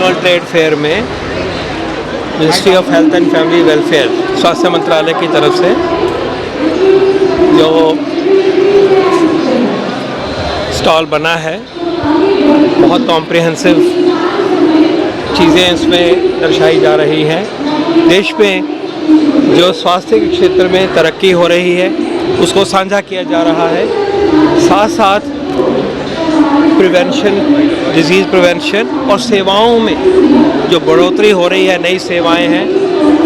Annual trade fair में ministry of health and family welfare, स्वास्थ्य मंत्रालय की तरफ से जो स्टॉल बना है, बहुत कॉम्प्रिहेंसिव चीज़ें इसमें दर्शाई जा रही हैं। देश में जो स्वास्थ्य के क्षेत्र में तरक्की हो रही है उसको साझा किया जा रहा है। साथ साथ प्रिवेंशन, डिजीज़ प्रिवेंशन और सेवाओं में जो बढ़ोतरी हो रही है, नई सेवाएं हैं,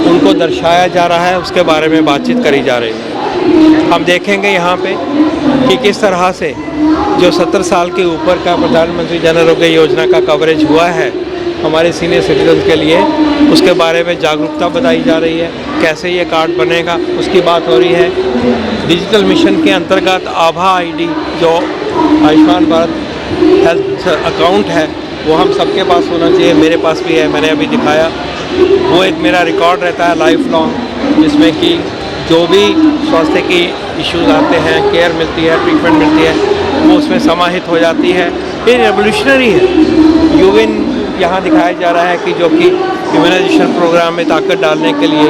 उनको दर्शाया जा रहा है, उसके बारे में बातचीत करी जा रही है। हम देखेंगे यहाँ पे कि किस तरह से जो 70 साल के ऊपर का प्रधानमंत्री जन आरोग्य योजना का कवरेज हुआ है हमारे सीनियर सिटीजन के लिए, उसके बारे में जागरूकता बताई जा रही है। कैसे ये कार्ड बनेगा उसकी बात हो रही है। डिजिटल मिशन के अंतर्गत आभा आईडी जो आयुष्मान भारत हेल्थ अकाउंट है वो हम सबके पास होना चाहिए। मेरे पास भी है, मैंने अभी दिखाया। वो एक मेरा रिकॉर्ड रहता है लाइफ लॉन्ग, जिसमें कि जो भी स्वास्थ्य की इश्यूज आते हैं, केयर मिलती है, ट्रीटमेंट मिलती है, वो उसमें समाहित हो जाती है। ये रेवोल्यूशनरी है। यूविन यहाँ दिखाया जा रहा है कि जो कि इम्यूनाइजेशन प्रोग्राम में ताकत डालने के लिए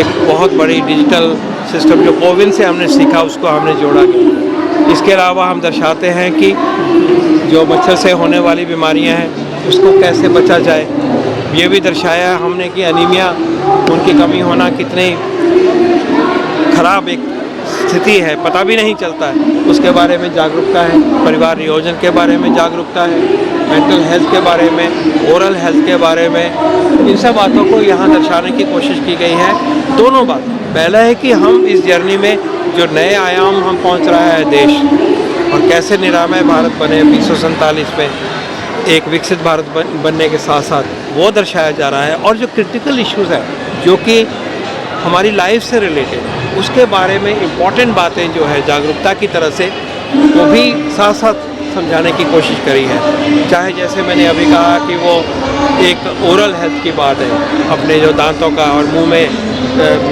एक बहुत बड़ी डिजिटल सिस्टम जो कोविन से हमने सीखा उसको हमने जोड़ा गया। इसके अलावा हम दर्शाते हैं कि जो मच्छर से होने वाली बीमारियां हैं उसको कैसे बचा जाए, ये भी दर्शाया है हमने कि अनीमिया, उनकी कमी होना कितनी ख़राब एक स्थिति है, पता भी नहीं चलता है, उसके बारे में जागरूकता है। परिवार नियोजन के बारे में जागरूकता है, मेंटल हेल्थ के बारे में, ओरल हेल्थ के बारे में, इन सब बातों को यहाँ दर्शाने की कोशिश की गई है। दोनों बात, पहला है कि हम इस जर्नी में जो नए आयाम हम पहुँच रहा है देश, और कैसे निरामय भारत बने 2047 में एक विकसित भारत बनने के साथ साथ वो दर्शाया जा रहा है। और जो क्रिटिकल इश्यूज़ हैं जो कि हमारी लाइफ से रिलेटेड, उसके बारे में इम्पॉर्टेंट बातें जो है जागरूकता की तरह से वो भी साथ साथ समझाने की कोशिश करी है। चाहे जैसे मैंने अभी कहा कि वो एक ओरल हेल्थ की बात है, अपने जो दांतों का और मुंह में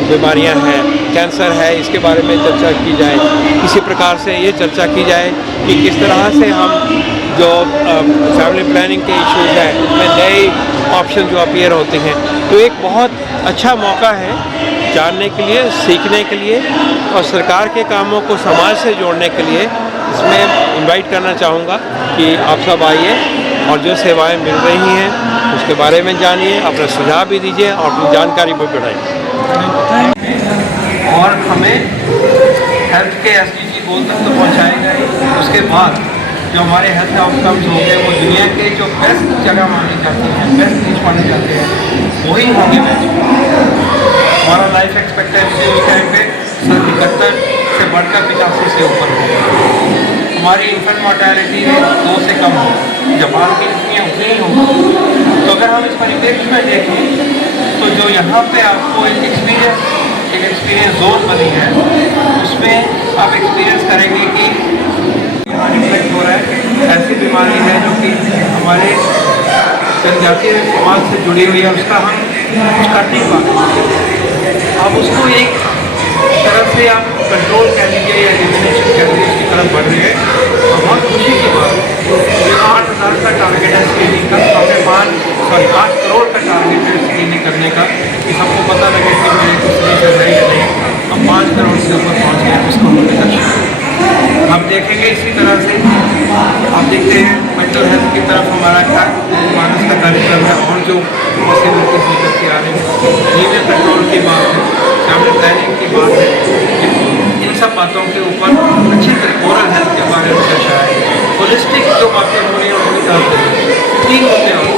बीमारियां हैं, कैंसर है, इसके बारे में चर्चा की जाए। इसी प्रकार से ये चर्चा की जाए कि किस तरह से हम जो फैमिली प्लानिंग के इश्यूज हैं उसमें नए ऑप्शन जो अपीयर होते हैं। तो एक बहुत अच्छा मौका है जानने के लिए, सीखने के लिए, और सरकार के कामों को समाज से जोड़ने के लिए। इसमें इनवाइट करना चाहूँगा कि आप सब आइए और जो सेवाएं मिल रही हैं उसके बारे में जानिए, अपना सुझाव भी दीजिए और अपनी जानकारी भी बढ़ाइए। और हमें हेल्थ के SDG गोल तक तो पहुँचाएगा ही, उसके बाद जो हमारे हेल्थ आउटकम्स होंगे वो दुनिया के जो बेस्ट जगह मानी जाती हैं, बेस्ट चीज़ माने जाते हैं, वही होंगे बेस्ट। हमारा लाइफ एक्सपेक्टेंसी उस टाइम पे 71 से बढ़कर 85 से ऊपर होगी। हमारी इन्फेंट मोर्टेलिटी रेट 2 से कम हो, जापान की जितनी है उतनी ही हो। तो अगर हम इस परिप्रेक्ष्य में देखें तो जो यहाँ पे आपको एक एक्सपीरियंस जोन बनी है, उसमें आप एक्सपीरियंस करेंगे कि यहाँ रिफ्लेक्ट हो रहा है ऐसी बीमारी है जो कि हमारे जनजातीय समाज से जुड़ी हुई है, उसका हम कुछ कर नहीं पाते। अब उसको एक तरह से आप कंट्रोल कह लीजिए या डिमिनिशन कह लीजिए, उसकी तरफ बढ़ रही है। और बहुत खुशी की बात है, 8,000 का टारगेट है स्क्रीनिंग का, हमें 8 करोड़ का टारगेट है स्क्रीनिंग करने का, कि सबको पता लगे कि मेरे कुछ से सही है नहीं। अब 5 करोड़ से ऊपर पहुँच गए, उसको होने तक हम देखेंगे। इसी तरह से आप देखते हैं मेंटल हेल्थ की तरफ हमारा क्या मानस का कार्यक्रम है, और जो पॉसिबिलिटीज निकल के आ रहे हैं, लीवर कंट्रोल की बात है, फैमिली प्लानिंग की बात है, इन सब बातों के ऊपर अच्छी तरह ओरल हेल्थ के बारे में चर्चा है। होलिस्टिक जो बातें हो रही हैं उनकी तरफ 3 मुद्दे और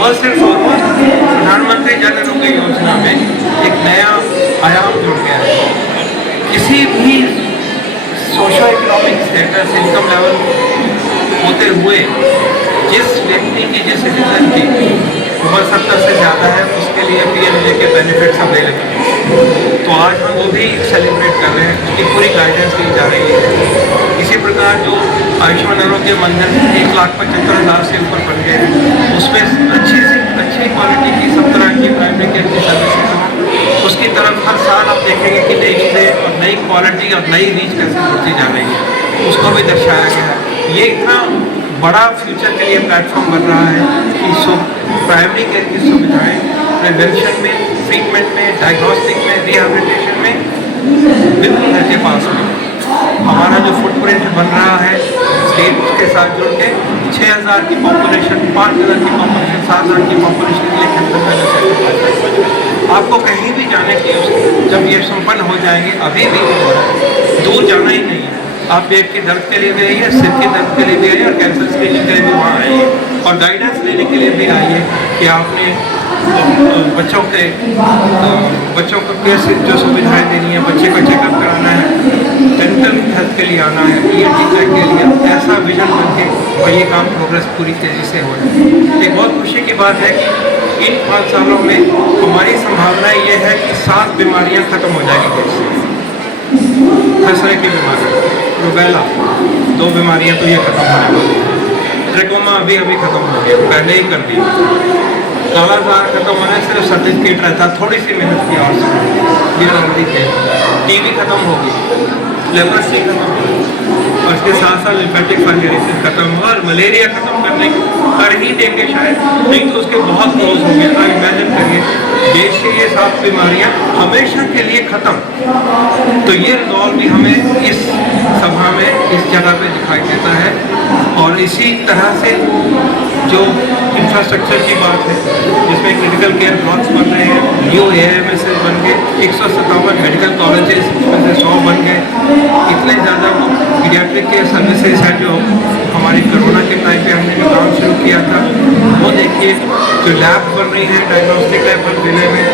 फर्स्ट एंड फॉरमोस्ट प्रधानमंत्री जन आरोग्य योजना में एक नया आयाम जुड़ गया है। किसी भी socio economic status, income level होते हुए जिस व्यक्ति की, जिस सिटीजन की उम्र 70 से ज़्यादा है, उसके लिए PMJ के बेनिफिट्स अवेलेबल हैं। तो आज हम वो भी सेलिब्रेट कर रहे हैं, उसकी पूरी गाइडेंस दी जा रही है। इसी प्रकार जो आयुष्मान आरोग्य मंदिर 1,75,000 से ऊपर बन गए हैं, उसमें अच्छी क्वालिटी की सब तरह की प्राइमरी केयर की सर्विसेज हों, उसकी तरफ हर साल आप देखेंगे कि नई चीज़ें और नई क्वालिटी और नई रीच कैसे बढ़ती जा रही है, उसको भी दर्शाया गया है। ये इतना बड़ा फ्यूचर के लिए प्लेटफॉर्म बन रहा है कि प्राइमरी केयर की सुविधाएं प्रिवेंशन में, ट्रीटमेंट में, डायग्नोस्टिक में, रिहैबिलिटेशन में बिल्कुल घर के पास में। हमारा जो फुटप्रिंट बन रहा है स्टेट के साथ जुड़ के 6000 की पॉपुलेशन, 5000 की पॉपुलेशन, 7000 की पॉपुलेशन के लिए कैंसर आपको कहीं भी जाने की जब ये संपन्न हो जाएंगे, अभी भी दूर जाना ही नहीं है। आप पेट के दर्द के लिए भी आइए, सिर के दर्द के लिए भी आइए और कैंसर स्क्रीनिंग के लिए भी वहाँ आइए और गाइडेंस लेने के लिए भी आइए कि आपने बच्चों को कैसे जो सुविधाएं देनी है, बच्चे को चेकअप कराना है, डेंटल हेल्थ के लिए आना है, ENT चेक के लिए, ऐसा विजन करके और ये काम प्रोग्रेस पूरी तेज़ी से हो रहा है। एक बहुत खुशी की बात है कि इन 5 सालों में हमारी संभावना ये है कि 7 बीमारियाँ ख़त्म हो जाएगी देश से। खसरे की बीमारी, रूबेला, 2 बीमारियाँ तो ये ख़त्म होने वाली है। ट्रेकोमा अभी ख़त्म हो गया, पहले ही कर दिया। कालाजार खत्म होने सिर्फ सर्टिफिकेट रहता, थोड़ी सी मेहनत की आवश्यकता, ये जल्दी थे। TB खत्म होगी, लेप्रोसी खत्म होगी और इसके साथ साथ लिम्फेटिक फंगेसिस खत्म हुआ और मलेरिया खत्म करने कर ही देंगे शायद, नहीं तो उसके बहुत क्लोज हो गया। आप इमेजिन करिए देश की ये 7 बीमारियाँ हमेशा के लिए ख़त्म। तो ये रिजॉल्व भी हमें इस सभा में, इस जगह पे दिखाई देता है और इसी तरह से जो इंफ्रास्ट्रक्चर की बात है जिसमें क्रिटिकल केयर ब्लॉक्स बन रहे हैं, न्यू AIMSs बन गए, 157 मेडिकल कॉलेजेस उसमें से 100 बन गए, इतने ज़्यादा पीडियाट्रिक केयर सर्विसेज हैं जो हमारी कोरोना के टाइम पे हमने जो काम शुरू किया था वो देखिए, जो लैब बन रही है डायग्नोस्टिक लैब बन जिले में।